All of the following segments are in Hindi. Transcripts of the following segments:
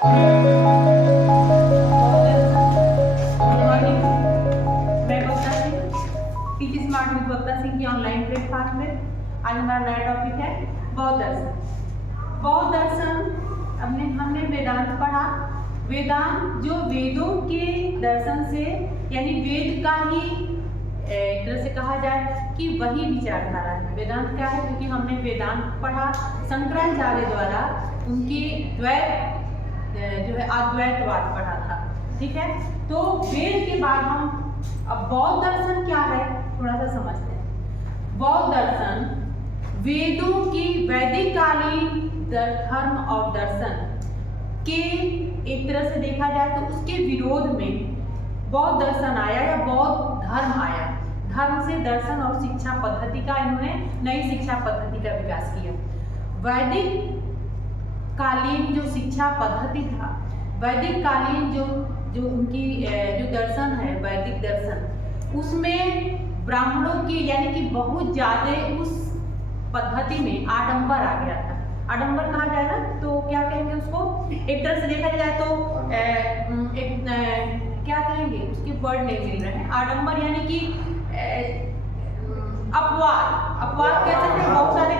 स्मार्ट विद बक्ता सिंह की ऑनलाइन प्लेटफॉर्म में आज हमारा नया टॉपिक है बौद्ध दर्शन। बौद्ध दर्शन हमने वेदांत पढ़ा। वेदांत जो वेदों के दर्शन से यानी वेद का ही एक तरह से कहा जाए कि वही विचारधारा है। वेदांत क्या है? क्योंकि हमने वेदांत पढ़ा शंकराचार्य द्वारा, उनकी द्वैत जो है अद्वैतवाद पढ़ा था। ठीक है, तो वेद के बाद हम अब बौद्ध दर्शन क्या है थोड़ा सा समझते हैं। बौद्ध दर्शन वेदों की वैदिक कालीन धर्म और दर्शन के एक तरह से देखा जाए तो उसके विरोध में बौद्ध दर्शन आया या बौद्ध धर्म आया। धर्म से दर्शन और शिक्षा पद्धति का इन्होंने नई शिक्षा पद्धति का विकास किया। वैदिक कालीन जो शिक्षा पद्धति था, वैदिक कालीन जो उनकी जो दर्शन है वैदिक दर्शन, उसमें ब्राह्मणों की यानी कि बहुत ज्यादा उस पद्धति में आडंबर आ गया था। आडंबर कहा जाए ना तो क्या कहेंगे उसको, एक तरह से देखा जाए तो क्या कहेंगे, उसके वर्ड नहीं मिल रहे हैं। आडंबर यानी कि अपवाद कह सकते हैं, बहुत सारे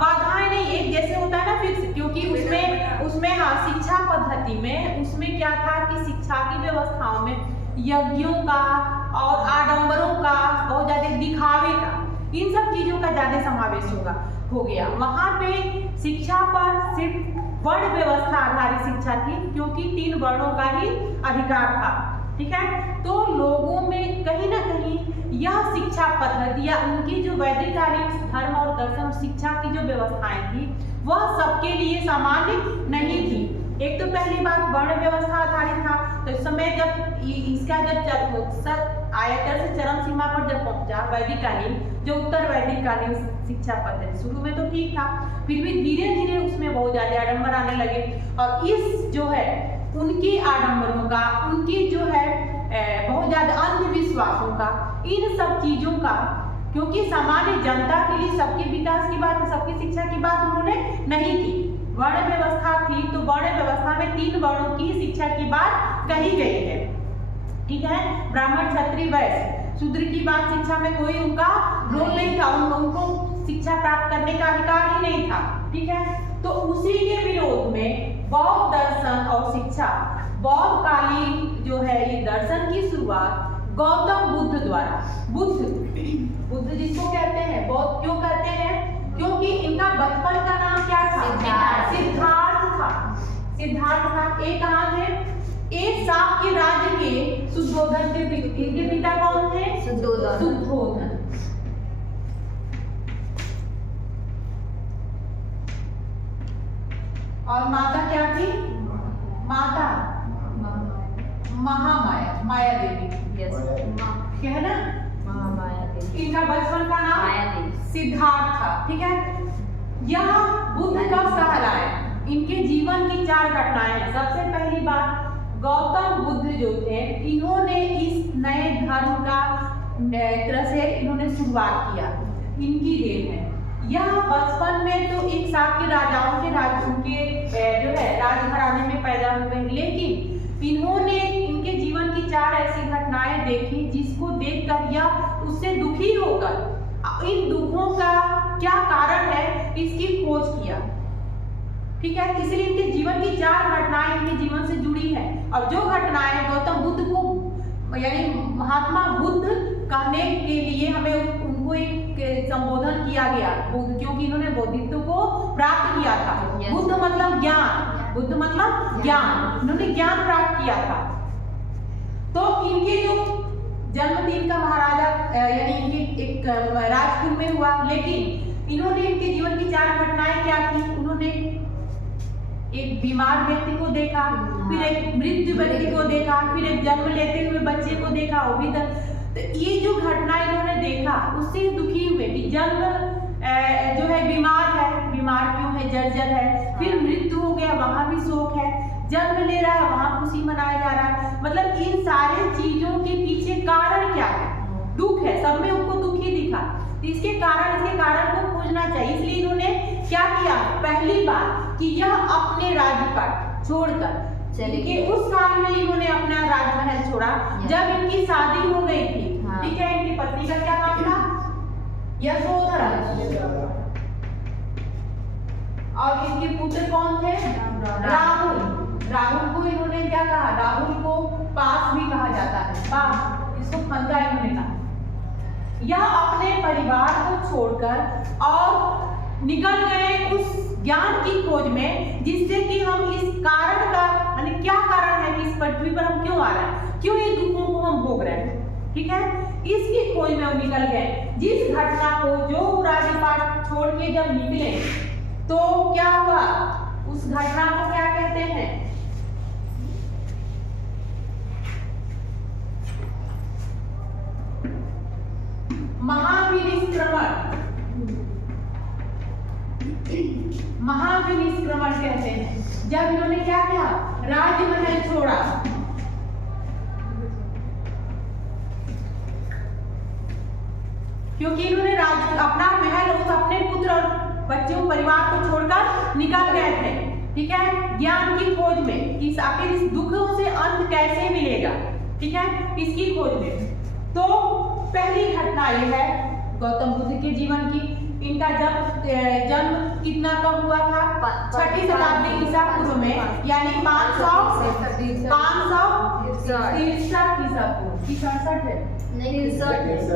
बाधाएं नहीं, एक जैसे होता है ना फिक्स, क्योंकि उसमें शिक्षा पद्धति में उसमें क्या था कि शिक्षा की व्यवस्थाओं में यज्ञों का और आडंबरों का, बहुत ज्यादा दिखावे का, इन सब चीजों का ज्यादा समावेश हो गया। वहां पे शिक्षा पर सिर्फ वर्ण व्यवस्था आधारित शिक्षा थी, क्योंकि 3 वर्णों का ही अधिकार था। ठीक है, तो लोगों में कहीं ना कहीं यह शिक्षा पद्धति या उनकी जो वैदिक कालीन धर्म और दर्शन शिक्षा की जो व्यवस्थाएं थी वह सबके लिए सामान्य नहीं थी। एक तो पहली बात वर्ण व्यवस्था आधारित था, तो इस समय जब इसका आयतर से चरम सीमा पर जब पहुंचा वैदिक कालीन, जो उत्तर वैदिक कालीन शिक्षा पद्धति, शुरू में तो ठीक था, फिर भी धीरे धीरे उसमें बहुत ज्यादा आडंबर आने लगे। और इस जो है उनकी आडंबरों का, उनकी जो है बहुत ज्यादा अंधविश्वासों का, इन सब चीजों का, क्योंकि सामान्य जनता के लिए सबके विकास की बात, सबकी शिक्षा की बात उन्होंने नहीं की। वर्ण व्यवस्था थी तो वर्ण व्यवस्था में 3 वर्णों की शिक्षा की बात कही गई है। ठीक है, ब्राह्मण क्षत्रिय वैश्य शूद्र की बात शिक्षा में कोई उनका रोल नहीं था, उनको शिक्षा प्राप्त करने का अधिकार ही नहीं था। ठीक है, तो उसी के विरोध में बौद्ध दर्शन और शिक्षा, बौद्ध कालीन जो है ये दर्शन की शुरुआत गौतम बुद्ध द्वारा, बुद्ध जिसको कहते हैं बौद्ध क्यों कहते हैं, क्योंकि इनका बचपन का नाम क्या था? सिद्धार्थ था। सिद्धार्थ था। एक कहाँ थे? एक साप के राज्य के सुद्धोधन के इनके पिता कौन थे? सुद्धोधन। और माता क्या थी? माता महामाया, माया देवी। यस, क्या है ना, महामाया देवी। इनका बचपन का नाम सिद्धार्थ था। ठीक है, यह बुद्ध कब कहलाए? इनके जीवन की 4 घटनाएं हैं। सबसे पहली बात, गौतम बुद्ध जो थे इन्होंने इस नए धर्म का तरह से इन्होंने शुरुआत किया, इनकी देन है। यह बचपन में तो एक साथ के राजाओं के जो है राजघराने में पैदा हुए, लेकिन इन्होंने इनके जीवन की 4 ऐसी घटनाएं देखी जिसको देखकर यह उससे दुखी होकर इन दुखों का क्या कारण है इसकी खोज किया। ठीक है, इसलिए इनके जीवन की 4 घटनाएं इनके जीवन से जुड़ी है। और जो घटनाएं गौतम बुद्ध को यानी महात्मा बुद्ध कहने के लिए हमें उनको एक संबोधन किया गया, बुद्ध, क्योंकि इन्होंने बौद्धित्व को प्राप्त किया था। बुद्ध मतलब ज्ञान, बुद्ध मतलब ज्ञान, इन्होंने ज्ञान प्राप्त किया था। तो इनके जो जन्मदिन का महाराजा यानी इनके एक राजकुल में हुआ, लेकिन इन्होंने इनके जीवन की 4 घटनाएं क्या थी? उन्होंने एक बीमार व्यक्ति को देखा, फिर एक मृत्यु व्यक्ति को देखा, फिर एक जन्म लेते हुए बच्चे को देखा, वो भी तो ये जो घटना इन्होंने देखा उससे दुखी हुए कि जन्म जो है बीमार है, बीमार क्यों है, जर्जर है, फिर मृत्यु हो गया, वहां भी शोक है, जन्म ले रहा है, वहां खुशी मनाया जा रहा है। मतलब इन सारे चीजों के पीछे कारण क्या है? दुख है, सब में उनको दुख ही दिखा। तो इसके कारण को खोजना चाहिए, इसलिए इन्होंने क्या किया? पहली बार कि यह अपने राजपाट छोड़कर कि उस काल में इन्होंने अपना राजमहल छोड़ा जब इनकी शादी हो गई थी। ठीक है, इनकी पत्नी का क्या नाम था? यशोधरा। और इनके पुत्र कौन थे? राहुल। राहुल को इन्होंने क्या कहा? राहुल को पास भी कहा जाता है, पास, इसको फंदा इन्होंने कहा। यह अपने परिवार को छोड़कर और निकल गए उस ज्ञान की खोज में, जिससे कि हम इस कारण का यानी क्या कारण है कि इस पृथ्वी पर हम क्यों आ रहे हैं, क्यों ये दुखों को हम भोग रहे हैं। ठीक है, इसकी खोज में वो निकल गए। जिस घटना को जो राजपाट छोड़ के जब निकले तो क्या हुआ, उस घटना को क्या कहते हैं? महाविनिष्क्रमण। महाविनिष्क्रमण कहते हैं। जब इन्होंने क्या किया? राजमहल छोड़ा। क्योंकि इन्होंने अपना महल उस अपने पुत्र और बच्चों परिवार को छोड़कर निकल गए थे। ठीक है, ज्ञान की खोज में कि आखिर इस दुखों से अंत कैसे मिलेगा। ठीक है, इसकी खोज में। तो पहली घटना ये है गौतम बुद्ध के जीवन की। इनका जन्म कितना कब हुआ था? 6वीं शताब्दी ईसा पूर्व में, यानी 563 ईसा पूर्व की 67 है नहीं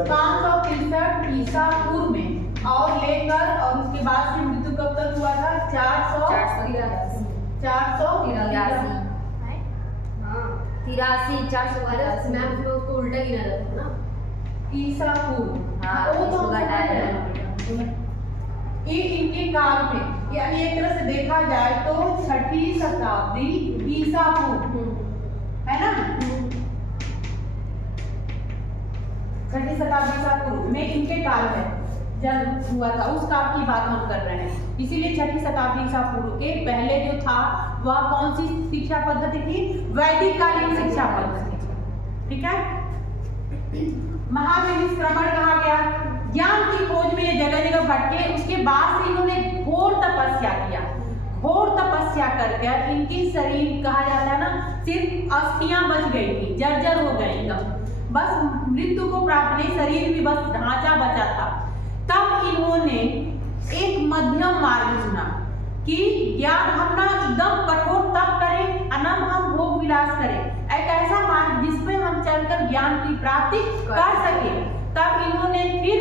563 ईसा पूर्व में, और लेकर और उसके बाद से मृत्यु कब तक हुआ था? 483 मैम उसको उल्टा गिना रहता ना ईसा पूर्व। वो तो ये इनके काल में, यानी एक तरह से देखा जाए तो 6वीं शताब्दी ईसा पूर्व है ना। 6वीं शताब्दी ईसा पूर्व में इनके काल में जन्म हुआ था, उस काल की बात हम कर रहे हैं। इसीलिए 6वीं शताब्दी ईसा पूर्व के पहले जो था वह कौन सी शिक्षा पद्धति थी? वैदिक कालीन शिक्षा पद्धति। ठीक है, महाविनिष्क्रमण कहा गया। ज्ञान की खोज में ये जगह जगह भटके। उसके बाद से इन्होंने घोर तपस्या किया। घोर तपस्या करके इनकी शरीर कहा जाता है ना, सिर्फ अस्थियां बच गई थी, जर्जर हो गई एकदम, बस मृत्यु को प्राप्त नहीं, शरीर भी बस ढांचा बचा था। तब इन्होंने एक मध्यम मार्ग चुना कि ज्ञान हम ना एकदम कठोर तप करें, अनम हम भोग विलास करें, एक ऐसा मार्ग जिसमें हम चलकर ज्ञान की प्राप्ति कर सके। तब इन्होंने फिर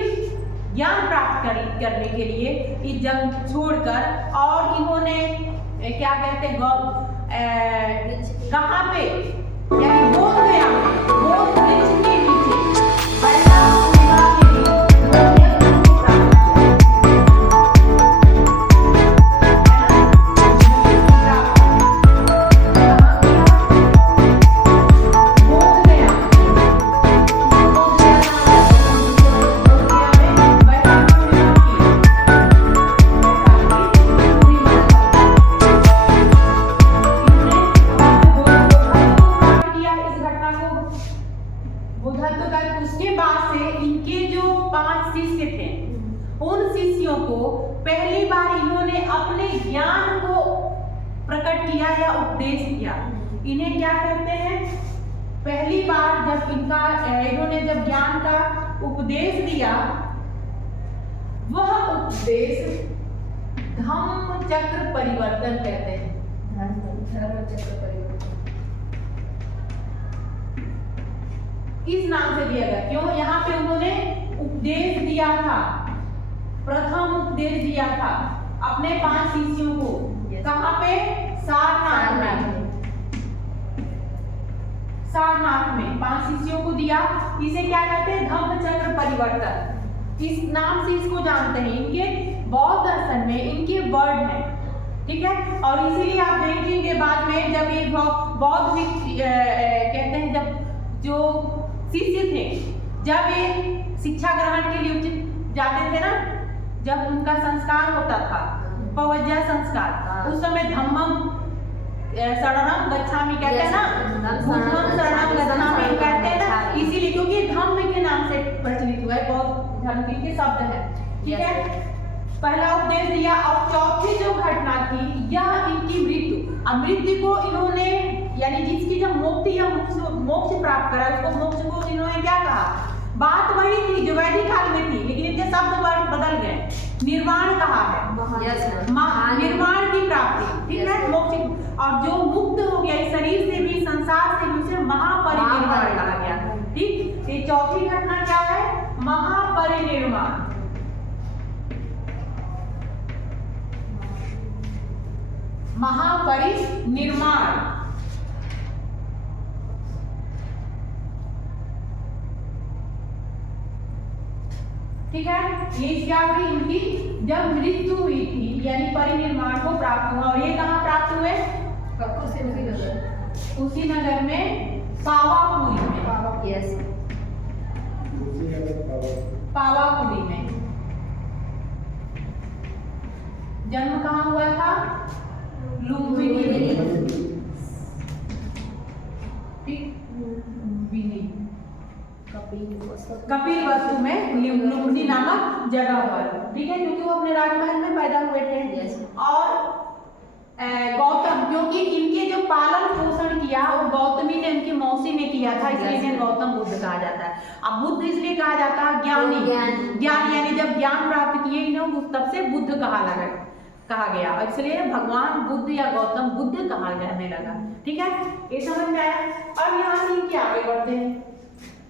ज्ञान प्राप्त करने के लिए इस जंग छोड़कर और इन्होंने क्या कहते हैं कहाँ पे, यानी बोध गया, बोध वृक्ष के नीचे बैठा उसके बाद से इनके जो 5 शिष्य थे, उन शिष्यों को पहली बार इन्होंने अपने ज्ञान को प्रकट किया या उपदेश किया। इन्हें क्या कहते हैं? पहली बार जब इन्होंने जब ज्ञान का उपदेश दिया, वह उपदेश धम्म चक्र परिवर्तन कहते हैं। धर्म चक्र परिवर्तन इस नाम से दिया गया। क्यों? यहाँ पे उन्होंने उपदेश दिया था, प्रथम उपदेश दिया था अपने 5 शिष्यों को। कहाँ पे? सारनाथ में 5 शिष्यों को दिया। इसे क्या कहते हैं? धम्म चक्र परिवर्तन, इस नाम से इसको जानते हैं। इनके बौद्ध दर्शन में इनके वर्ड हैं। ठीक है, और इसीलिए आप देखेंगे बाद में जब ये बौद्ध कहते हैं, जब जो शिष्य थे, जब ये शिक्षा ग्रहण के लिए उचित जाते थे ना, जब उनका संस्कार होता था, पवज्या संस्कार, उस समय धम्मम शरणम गच्छामि कहते हैं ना, बुद्धम शरणम गच्छामि कहते हैं ना, इसीलिए क्योंकि धम्म के नाम से प्रचलित हुआ है, बहुत धर्म के शब्द है। ठीक है, पहला उपदेश दिया। और चौथी जो घटना थी यह इनकी मृत्यु। अब मृत्यु को इन्होंने यानी जिसकी जब मुक्ति या मोक्ष प्राप्त करा उसको मोक्ष को इन्होंने क्या कहा? बात वही थी जो वैदिक काल में थी, लेकिन इनके शब्द बदल गए। निर्वाण कहा है, निर्वाण की प्राप्ति, ठीक है, मोक्ष। और जो मुक्त हो गया इस शरीर से भी संसार से भी उसे महापरिनिर्वाण कहा गया। ठीक, ये चौथी घटना क्या है? महापरिनिर्वाण। महापरिनिर्वाण। ठीक है, ये क्या हुई? इनकी जब मृत्यु हुई थी यानी परिनिर्वाण को प्राप्त हुआ। और ये कहाँ प्राप्त हुए? उसी नगर में, पावापुरी में। यस, पावापुरी में। जन्म कहाँ हुआ था? लुम्बिनी। ठीक, लुम्बिनी कपिल वस्तु में लुम्बिनी नामक जगह पर। ठीक है, क्योंकि वो अपने राजमहल में पैदा हुए थे। और गौतम, क्योंकि इनके जो पालन पोषण किया वो गौतमी ने, उनकी मौसी ने किया था, इसलिए इन्हें गौतम बुद्ध कहा जाता है। अब बुद्ध इसलिए कहा जाता है ज्ञानी, ज्ञानी यानी जब ज्ञान प्राप्त किए इन्हें तब से बुद्ध कहा गया, और इसलिए भगवान बुद्ध या गौतम बुद्ध कहा जाने लगा। ठीक है, ये समझ में आया। अब यहाँ से इनके आगे बढ़ते हैं।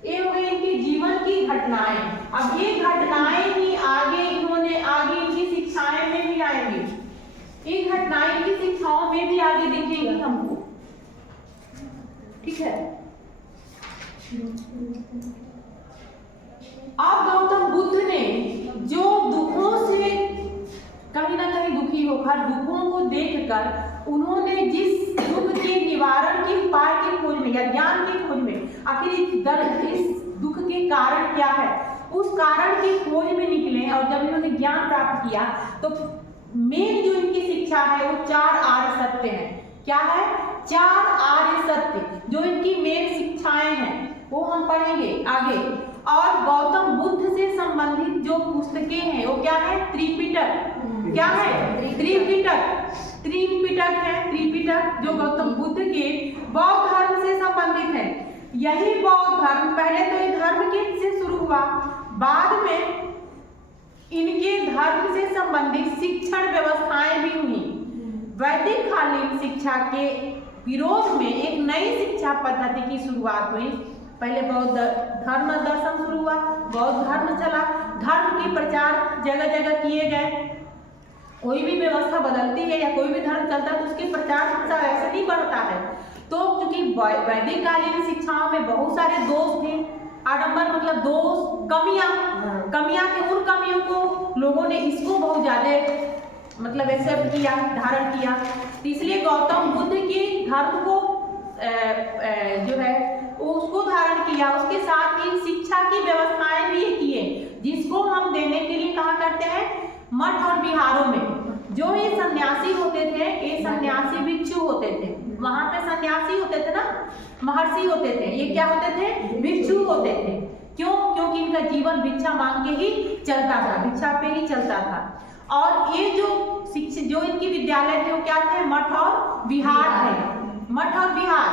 ये हो गई इनकी जीवन की घटनाएं। अब ये घटनाएं ही आगे इनकी शिक्षाएं में भी आएंगी। ये घटनाएं की शिक्षाओं में भी आगे दिखेंगी हमको। ठीक है, अब गौतम बुद्ध ने जो दुखों से कहीं ना कहीं दुखी होकर, दुखों को देखकर उन्होंने जिस दुख के निवारण की उपाय की खोज में या ज्ञान की खोज में, आखिर इस दुख के कारण क्या है, उस कारण की खोज में निकले। और जब इन्होंने ज्ञान प्राप्त किया तो मेन जो इनकी शिक्षा है वो 4 आर्य सत्य है। क्या है? 4 आर्य सत्य जो इनकी मेन शिक्षाएं हैं वो हम पढ़ेंगे आगे। और गौतम बुद्ध से संबंधित जो पुस्तकें हैं वो क्या है? त्रिपिटक। क्या है? त्रिपिटक। त्रिपिटक है, त्रिपिटक जो गौतम बुद्ध के बौद्ध धर्म से संबंधित है। यही बौद्ध धर्म, पहले तो ये धर्म से शुरू हुआ, बाद में इनके धर्म से संबंधित शिक्षण व्यवस्थाएं भी हुई। वैदिक कालीन शिक्षा के विरोध में एक नई शिक्षा पद्धति की शुरुआत हुई। पहले बौद्ध धर्म दर्शन शुरू हुआ, बौद्ध धर्म चला, धर्म के प्रचार जगह जगह किए गए। कोई भी व्यवस्था बदलती है या कोई भी धर्म चलता है तो उसके प्रचार प्रसार ऐसे नहीं बढ़ता है। तो क्योंकि वैदिक कालीन शिक्षाओं में बहुत सारे दोष थे, आडंबर मतलब दोष, कमियां थी, उन कमियों को लोगों ने इसको बहुत ज्यादा मतलब एक्सेप्ट किया, धारण किया। तो इसलिए गौतम बुद्ध के धर्म को जो है उसको धारण किया, उसके साथ ही शिक्षा की व्यवस्थाएं भी किए, जिसको हम देने के लिए कहा करते हैं मठ और विहारों में। जो ये सन्यासी होते थे, ये सन्यासी भिक्षु होते थे, वहां पे सन्यासी होते थे ना, महर्षि होते थे, ये क्या होते थे? भिक्षु होते थे। क्यों? क्योंकि इनका जीवन भिक्षा मांग के ही चलता था, भिक्षा पे ही चलता था। और ये जो शिक्षित जो इनकी विद्यालय थे वो क्या थे? मठ और विहार थे। मठ और विहार,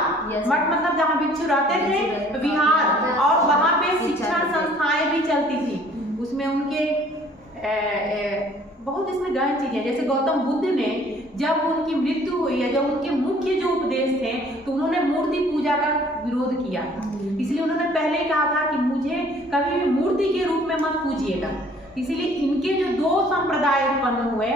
मठ मतलब जहाँ भिक्षु रहते थे, विहार, और वहां पे शिक्षण संस्थाएं भी चलती थी। उसमें उनके बहुत इसमें गहन चीजें, जैसे गौतम बुद्ध ने जब उनकी मृत्यु हुई या जब उनके मुख्य जो उपदेश थे तो उन्होंने मूर्ति पूजा का विरोध किया था। इसलिए उन्होंने पहले कहा था कि मुझे कभी भी मूर्ति के रूप में मत पूजिएगा। इसलिए इनके जो 2 संप्रदाय उत्पन्न हुए,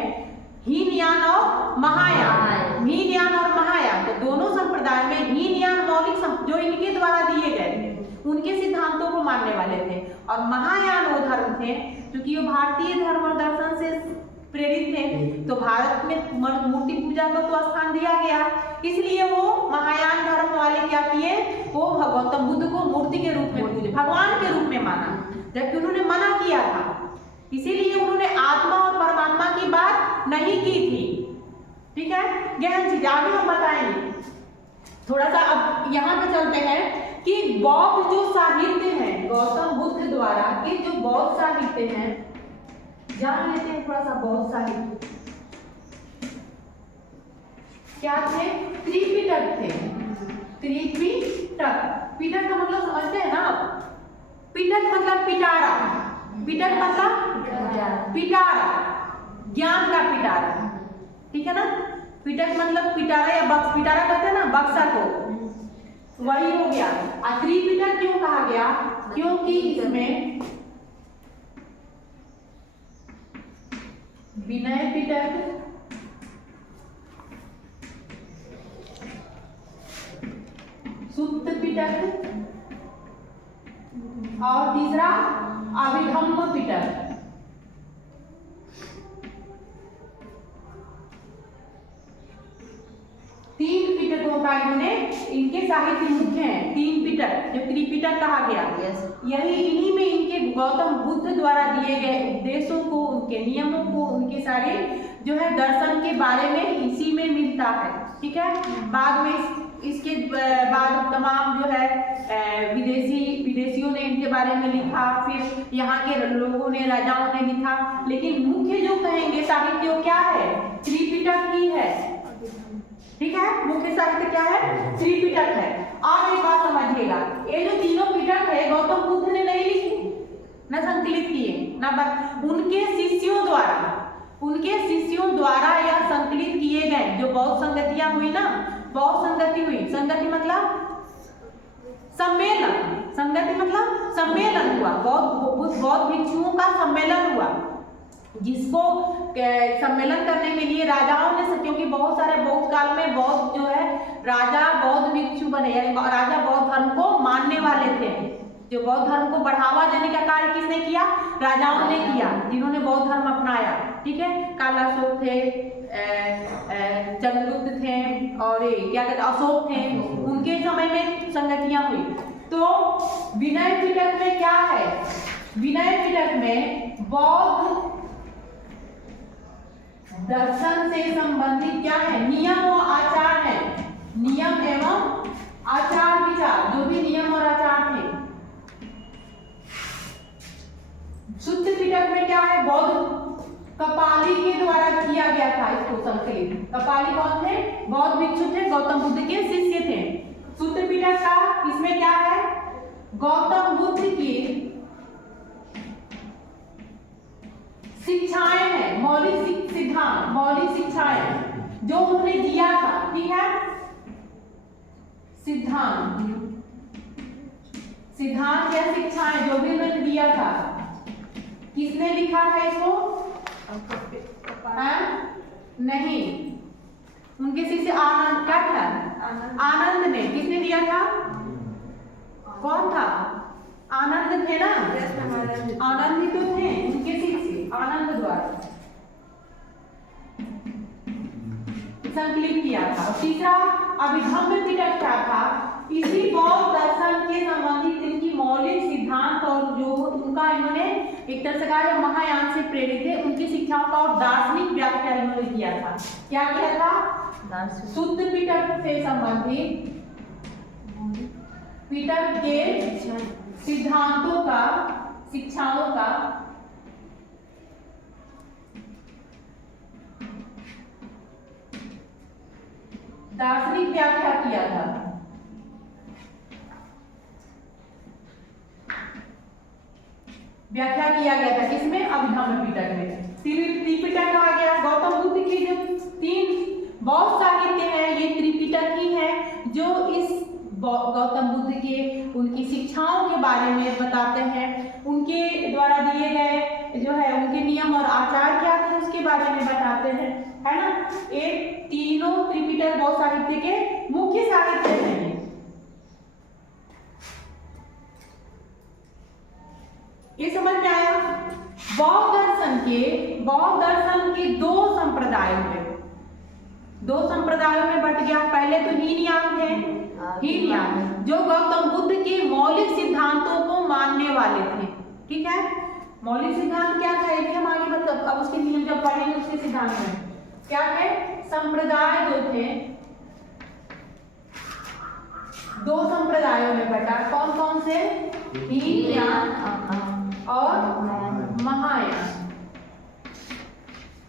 हीनयान और महायान, हीनयान और महायान, तो दोनों संप्रदाय में हीनयान मौलिक जो इनके द्वारा दिए गए थे उनके सिद्धांतों को मानने वाले थे, और महायान वो धर्म थे क्योंकि वो भारतीय धर्म और दर्शन से प्रेरित थे। तो भारत में मूर्ति पूजा को तो स्थान दिया गया, इसलिए वो महायान धर्म वाले क्या किए? वो गौतम बुद्ध को मूर्ति के रूप में पूजे, भगवान के रूप में माना, जबकि उन्होंने मना किया था। इसीलिए उन्होंने आत्मा और परमात्मा की बात नहीं की थी। ठीक है, गहन चीज आगे हम बताएंगे। थोड़ा सा अब यहाँ पे चलते हैं कि बौद्ध जो साहित्य है, गौतम बुद्ध द्वारा के जो बौद्ध साहित्य हैं जान लेते हैं थोड़ा सा बहुत साहित्य। क्या थे? त्रिपिटक थे। त्रिपिटक, पिटक का मतलब समझते हैं ना आप? पिटक मतलब पिटारा, पिटक मतलब पिटारा, ज्ञान का पिटारा, ठीक है ना? पिटक मतलब पिटारा या बक्स, पिटारा कहते हैं ना बक्सा को, वही हो गया। त्रिपिटक क्यों कहा गया? क्योंकि इसमें विनय पिटक, सुत्त पिटक और तीसरा अभिधम्म पिटक। तीन पिटकों का इन्होंने, इनके साहित्य मुख्य हैं तीन पिटक, जो त्रिपिटक कहा गया। यही इन्हीं में इनके गौतम बुद्ध द्वारा दिए गए उपदेशों को, उनके नियमों को, उनके सारे जो है दर्शन के बारे में इसी में मिलता है, ठीक है। बाद में इसके बाद तमाम जो है विदेशियों ने इनके बारे में लिखा, फिर यहाँ के लोगों ने, राजाओं ने लिखा, लेकिन मुख्य जो कहेंगे साहित्य क्या है? त्रिपिटक ही है, ठीक है। मुख्य साहित्य क्या है? त्रिपिटक है। आप एक बात समझिएगा, ये जो तीनों पिटक है गौतम बुद्ध ने नहीं लिखे, न संकलित किए, न उनके शिष्यों द्वारा यह संकलित किए गए। जो बहुत संगतियां हुई ना, बहुत संगति हुई, संगति मतलब सम्मेलन, संगति मतलब सम्मेलन हुआ, बहुत भिक्षुओं का सम्मेलन हुआ, जिसको सम्मेलन करने के लिए राजाओं ने, क्योंकि बहुत सारे बौद्ध काल में बौद्ध जो है राजा बौद्ध भिक्षु बने, यानी राजा बौद्ध धर्म को मानने वाले थे। जो बौद्ध धर्म को बढ़ावा देने का कार्य किसने किया? राजाओं ने किया, जिन्होंने बौद्ध धर्म अपनाया, ठीक है। कालाशोक थे, चंद्रगुप्त थे, और क्या कहते अशोक थे, उनके समय में संगतियां हुई। तो विनय पिटक में क्या है? विनय पिटक में बौद्ध दर्शन से संबंधित क्या है? नियम और आचार है, नियम एवं आचार विचार, जो भी नियम और आचार थे। सुत्त पिटक में क्या है? बौद्ध कपाली के द्वारा किया गया था इसको संकलित। कपाली कौन थे? बौद्ध भिक्षु थे, गौतम बुद्ध के शिष्य थे। सुत्त पिटक का इसमें क्या है? गौतम बुद्ध की शिक्षाएं हैं, मौलिक सिद्धांत, मौलिक शिक्षाएं जो उन्होंने दिया था, ठीक है। सिद्धांत या शिक्षाएं जो भी उन्होंने दिया था, किसने लिखा था इसको? नहीं, उनके शिष्य आनंद, क्या था? आनंद ने। किसने दिया था? कौन था? आनंद थे ना, आनंद ही तो थे उनके शिष्य, आनंद द्वारा संकलित किया था। तीसरा अभिधम्म पिटक क्या था? इसी बौद्ध दर्शन के संबंधित इनकी मौलिक सिद्धांत और जो उनका इन्होंने एक तरह से कहा महायान से प्रेरित है, उनकी शिक्षाओं का और दार्शनिक व्याख्या इन्होंने किया था। क्या किया था? सुत्त पिटक से संबंधित पिटक के सिद्धांतों का, शिक्षाओं का दार्शनिक व्याख्या किया था। व्याख्या किया गया था किसमें? अभिधम्म पिटक में। त्रिपिटक कहा गया। गौतम बुद्ध की जो तीन बौद्ध साहित्य है, ये त्रिपिटक ही है, जो इस गौतम बुद्ध के उनकी शिक्षाओं के बारे में बताते हैं, उनके द्वारा दिए गए जो है उनके नियम और आचार क्या थे उसके बारे में बताते हैं, है ना। ये तीनों त्रिपिटक बौद्ध साहित्य के मुख्य साहित्य हैं। ये समझ में आया? बौद्ध दर्शन के दो संप्रदायों में बट गया। पहले तो हीनयान थे, हीनयान जो गौतम बुद्ध के मौलिक सिद्धांतों को मानने वाले थे, ठीक है। मौलिक सिद्धांत क्या था ये भी हम आगे मतलब अब उसके नियम जब पढ़ेंगे उसके सिद्धांत में क्या है। संप्रदाय जो थे दो संप्रदायों में बटा, कौन कौन से? हीनयान और महायान।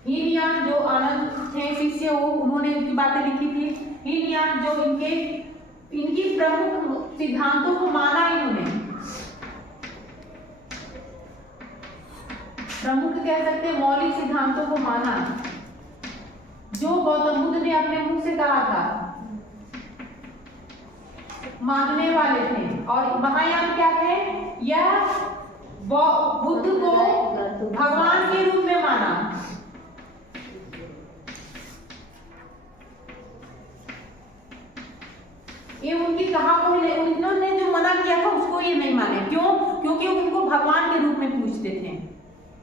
हीनयान जो आनंद थे शिष्य, वो उन्होंने उनकी बातें लिखी थी। हीनयान जो इनकी प्रमुख सिद्धांतों को माना इन्होंने, प्रमुख कह सकते हैं, मौलिक सिद्धांतों को माना जो गौतम बुद्ध ने अपने मुख से कहा था, मानने वाले थे। और महायान क्या थे? यह बुद्ध को भगवान के रूप में माना। ये उनकी कहा को उन्होंने जो मना किया था उसको ये नहीं माने। क्यों? क्योंकि उनको भगवान के रूप में पूजते थे।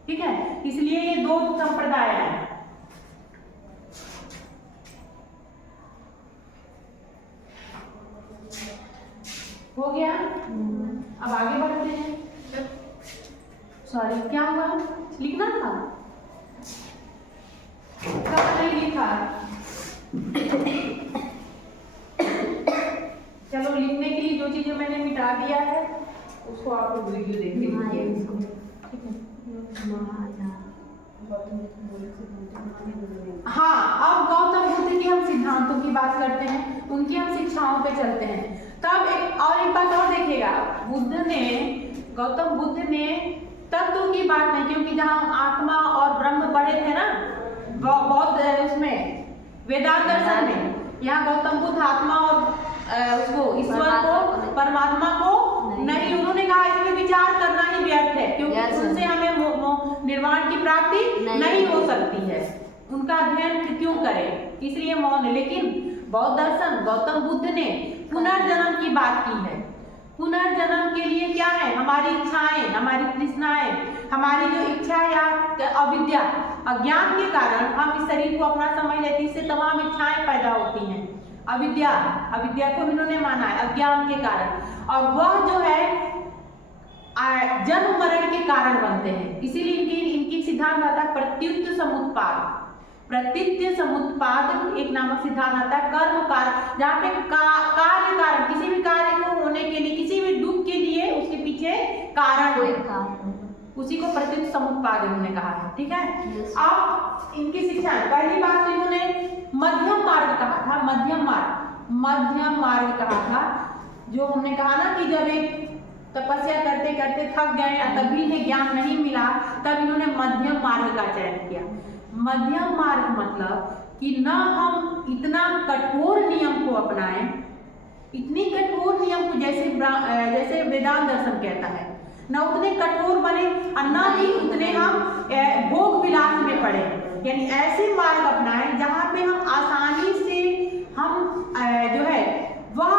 ठीक है, इसलिए ये दो संप्रदाय हैं। हो गया? अब आगे बढ़ते हैं। सॉरी, क्या हुआ? लिखना था, कब नहीं लिखा? चलो, लिखने के लिए जो चीजें मैंने मिटा दिया है उसको आप लोग वीडियो देख लीजिए। हाँ, अब गौतम बुद्ध की हम सिद्धांतों की बात करते हैं, उनकी हम शिक्षाओं पे चलते हैं। तब एक बात और देखिएगा, गौतम बुद्ध ने तत्व की बात नहीं, क्योंकि जहाँ आत्मा और ब्रह्म पढ़े थे ना बौद्ध उसमें वेदांत दर्शन में, यहाँ गौतम बुद्ध आत्मा और उसको ईश्वर को, परमात्मा को नहीं, उन्होंने कहा इसमें विचार करना ही व्यर्थ है, क्योंकि उनसे हमें निर्वाण की प्राप्ति नहीं हो सकती है, उनका अध्ययन क्यों करें, इसलिए मौन है। लेकिन बौद्ध दर्शन गौतम बुद्ध ने पुनर्जन्म की बात की है। पुनर्जन्म के लिए क्या है? हमारी इच्छाएं, हमारी तृष्णाएं, हमारी जो इच्छा या अविद्या, अज्ञान के कारण हम इस शरीर को अपना समझ लेते हैं, इससे तमाम इच्छाएं पैदा होती हैं। अविद्या को इन्होंने माना है, अज्ञान के कारण, और वह जो है जन्म मरण के कारण बनते हैं। इसीलिए इनकी सिद्धांत आता है प्रत्युत्थ समुत्पाद। प्रत्युत्थ समुत्पाद एक नामक सिद्धांत आता है, कर्म कारण, जहाँ पे कार्य कारण, किसी भी कार्य को होने के लिए, किसी भी दुख के लिए उसके पीछे कारण हो, उसी को प्रत्युत्थ समुत्पाद इन्होंने कहा है। ठीक है, अब इनकी शिक्षा, पहली बात इन्होंने मध्यम मार्ग कहा था। मध्यम मार्ग कहा था, जो हमने कहा ना कि जब एक तपस्या करते करते थक गए, तभी इन्हें ज्ञान नहीं मिला, तब इन्होंने मध्यम मार्ग का चयन किया। मध्यम मार्ग मतलब कि न हम इतना कठोर नियम को अपनाएं, इतनी कठोर नियम को जैसे वेदांत दर्शन कहता है, न उतने कठोर बने और न ही उतने हम भोग विलास में पड़े। यानी ऐसे मार्ग अपनाएं जहाँ पे हम आसानी से हम जो है वह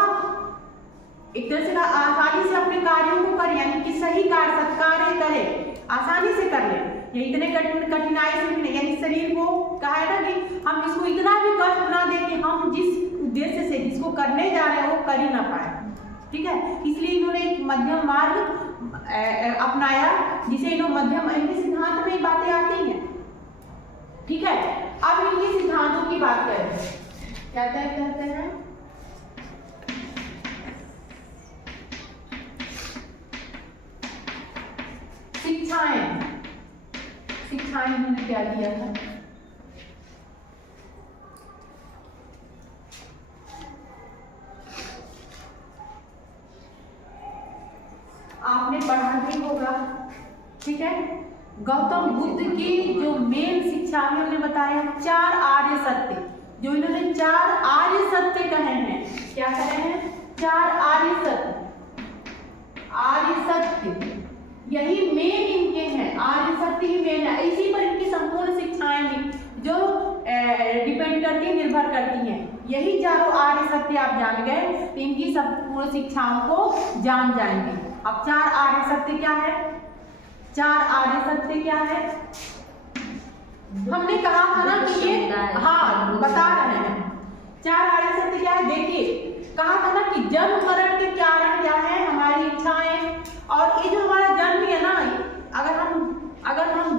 एक तरह से आसानी से अपने कार्यों को करें, यानी कि सही सत्कार्य करें, आसानी से कर लें। ये इतने कठिनाई से भी नहीं, यानी शरीर को कहा है ना कि हम इसको इतना भी कष्ट ना दें कि हम जिस उद्देश्य से जिसको करने जा रहे हैं वो कर ही ना पाए। ठीक है, इसलिए इन्होंने एक मध्यम मार्ग अपनाया, जिसे इन्होंने मध्यम, इनके सिद्धांत में बातें आती हैं। ठीक है, अब इनके सिद्धांतों की बात करें, क्या कहते हैं? शिक्षाएं इन्होंने क्या दिया था? आपने पढ़ा भी होगा। ठीक है, गौतम बुद्ध की जो मेन शिक्षा है उन्होंने बताया 4 आर्य सत्य, जो इन्होंने 4 आर्य सत्य कहे हैं। क्या कहे हैं? 4 आर्य सत्य। आर्य सत्य यही मेन इनके हैं, आर्य सत्य ही मेन है। इसी पर इनकी संपूर्ण शिक्षाएं भी जो डिपेंड करती है, निर्भर करती हैं। यही चारों आर्य सत्य आप जान गए तो इनकी संपूर्ण शिक्षाओं को जान जाएंगे। अब 4 आर्य सत्य क्या है? 4 आर्य सत्य क्या है? हमने कहा था ना कि ये, हाँ बता रहे हैं 4 आर्य सत्य क्या है। देखिए, कहा था ना कि जन्म मरण के कारण क्या है? हमारी इच्छाएं, और ये जो हमारा जन्म है ना, अगर हम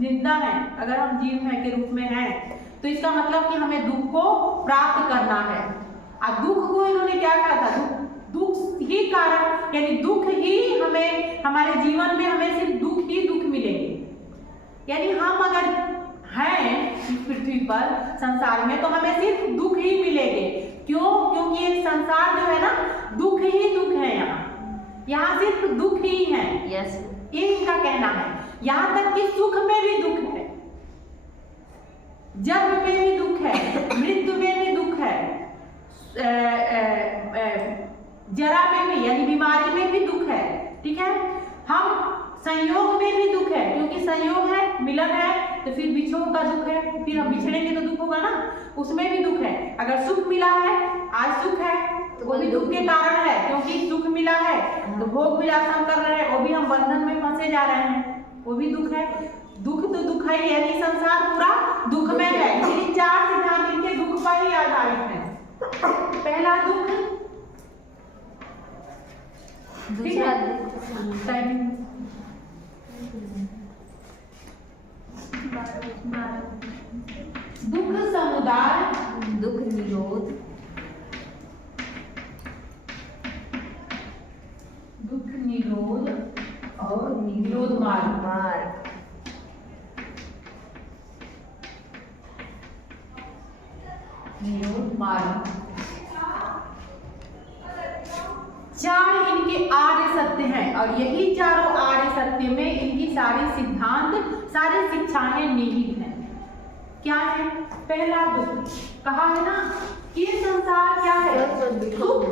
जिंदा हैं, अगर हम जीव हैं के रूप में हैं, तो इसका मतलब कि हमें दुख को प्राप्त करना है। और दुख को इन्होंने क्या कहा था? दुख ही कारण, यानी दुख ही हमें, हमारे जीवन में हमें सिर्फ दुख ही दुख मिलेंगे। यानी हम अगर हैं पर संसार में, तो हमें सिर्फ दुख ही मिलेंगे। क्यों? क्योंकि ये संसार जो है ना, दुख ही दुख है। यहाँ सिर्फ दुख ही है। यस, ये इनका कहना है। यहाँ तक कि सुख में भी दुख है, जन्म में भी दुख है, मृत्यु में भी दुख है, जरा में भी यानी बीमारी में भी दुख है। ठीक है, हम संयोग में भी दुख है, क्योंकि संयोग है, मिलन है, तो फिर बिछोह का दुख है, फिर हम बिछड़ेंगे तो दुख होगा ना, उसमें भी दुख है। अगर सुख मिला है, आज सुख है, तो वो भी दुख के कारण है, क्योंकि सुख मिला है तो भोग विलास हम कर रहे हैं, वो भी हम बंधन में फंसे जा रहे हैं, वो भी दुख है। दुख तो दुख है, यानी संसार पूरा दुख में है। इसलिए 4 सिद्धांत इनके दुख पर ही आधारित है। पहला दुख, दूसरा दुख समुदाय, दुख निरोध, दुख निरोध और निरोध मार्ग। निरोध मार्ग 4 इनके आर्य सत्य हैं, और यही चारों आर्य सत्य में इनकी सारी सिद्धांत, सारी शिक्षाएं निहित हैं। क्या है? पहला दुख, कहा है ना कि संसार क्या है? दुख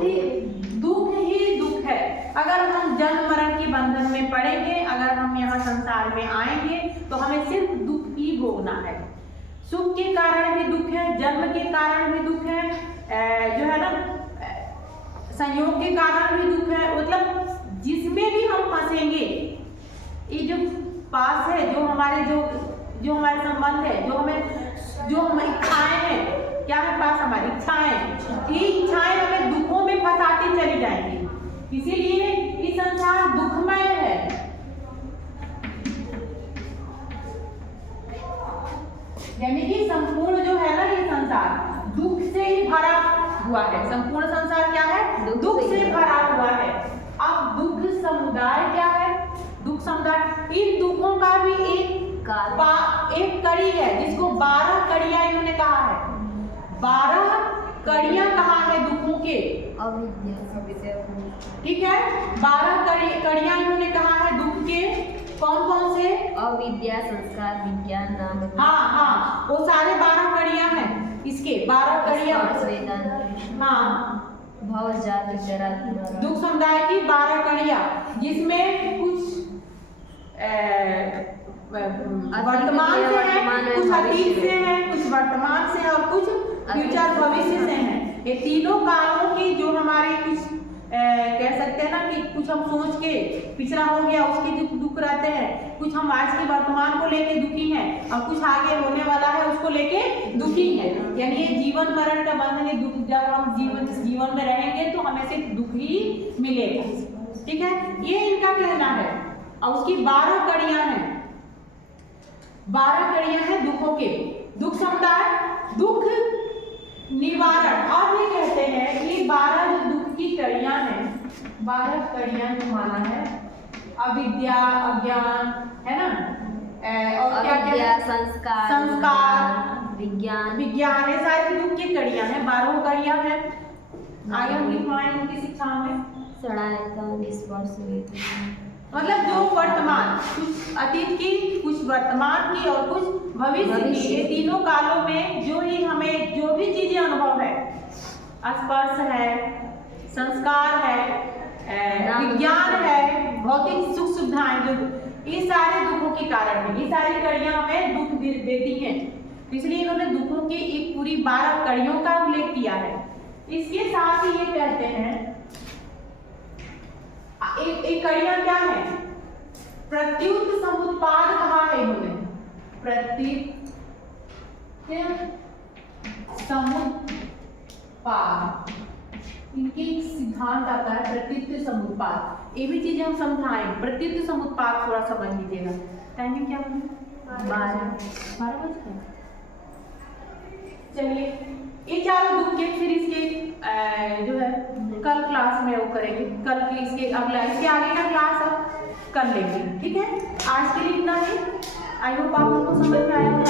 ही दुख है। अगर हम जन्म मरण के बंधन में पड़ेंगे, अगर हम यहाँ संसार में आएंगे, तो हमें सिर्फ दुख ही भोगना है। सुख के कारण भी दुख है, जन्म के कारण भी दुख है, जो है ना संयोग के कारण भी दुख है। मतलब जिसमें भी हम फंसेंगे, ये जो पास है, जो हमारे संबंध है, जो हमारी इच्छाएं हैं, क्या है पास? हमारी इच्छाएं। ये इच्छाएं हमें दुखों में फंसाती चली जाएंगी, इसीलिए ये संसार दुखमय है। यानी कि संपूर्ण जो है ना ये संसार दुख से ही भरा हुआ है। संपूर्ण संसार क्या है? दुख से भरा हुआ है। अब दुख समुदाय क्या है? दुख समुदाय, इन दुखों का भी एक कड़ी है, जिसको 12 कड़ियां इन्होंने कहा है। 12 कड़ियां कहा है दुखों के। ठीक है, 12 कड़ियां इन्होंने कहा है दुख के। कौन कौन से? अविद्या, संस्कार, विज्ञान, नाम। हाँ, वो सारे 12 कड़ियां हैं इसके। 12 कड़ियां, हाँ, भव जाति जरा दुख समुदाय की 12 कड़ियां, जिसमें कुछ वर्तमान से है, कुछ अतीत से है, कुछ वर्तमान से है, और कुछ फ्यूचर भविष्य से है। ये तीनों कालों की जो हमारे कुछ कह सकते हैं ना कि कुछ हम सोच के पिछड़ा हो गया उसके दुख रहते हैं, कुछ हम आज के वर्तमान को लेके दुखी हैं, और कुछ आगे होने वाला है उसको लेके दुखी है। यानी ये जीवन मरण का बंधन है। दुख, जब हम जीवन में रहेंगे तो हमें सिर्फ दुख ही मिलेगा। ठीक है, ये इनका कहना है। और उसकी 12 कड़ियां हैं। 12 कड़ियां हैं दुखों के। दुख समुदाय, दुख निवारण। अब ये कहते हैं कि 12 जो दुख की कड़ियां हैं, 12 कड़ियां जो माना है, अविद्या, अज्ञान, है ना, और क्या संस्कार, विज्ञान, ये सारी दुख की कड़ियां हैं। 12 कड़ियां हैं। आगे हम लिखवाएं उनकी शिक्षा में। मतलब जो वर्तमान, कुछ अतीत की, कुछ वर्तमान की, और कुछ भविष्य की। ये तीनों कालों में जो ही हमें जो भी चीजें अनुभव है, स्पर्श है, संस्कार है, विज्ञान है, भौतिक सुख सुविधाएं, जो ये सारे दुखों के कारण है। ये सारी कड़ियां हमें दुख देती हैं, इसलिए इन्होंने दुखों की एक पूरी 12 कड़ियों का उल्लेख किया है। इसके साथ ही ये कहते हैं, एक कड़ियां क्या है? प्रत्युत समुत्पाद कहा है इन्होंने। प्रत्युत समुत्पाद, इनके सिद्धांत आता है प्रत्युत समुत्पाद। ये भी चीजें हम समझाएं। प्रत्युत समुत्पाद थोड़ा समझ लीजिएगा। टाइमिंग क्या होगी? 12 बजे। चलिए, ये चारों दुख के फिर इसके जो है कल क्लास में वो करेंगे। कल की इसके आगे का क्लास अब कर लेंगे। ठीक है, आज के लिए इतना ही। आई होप आप लोगों को समझ में आया होगा।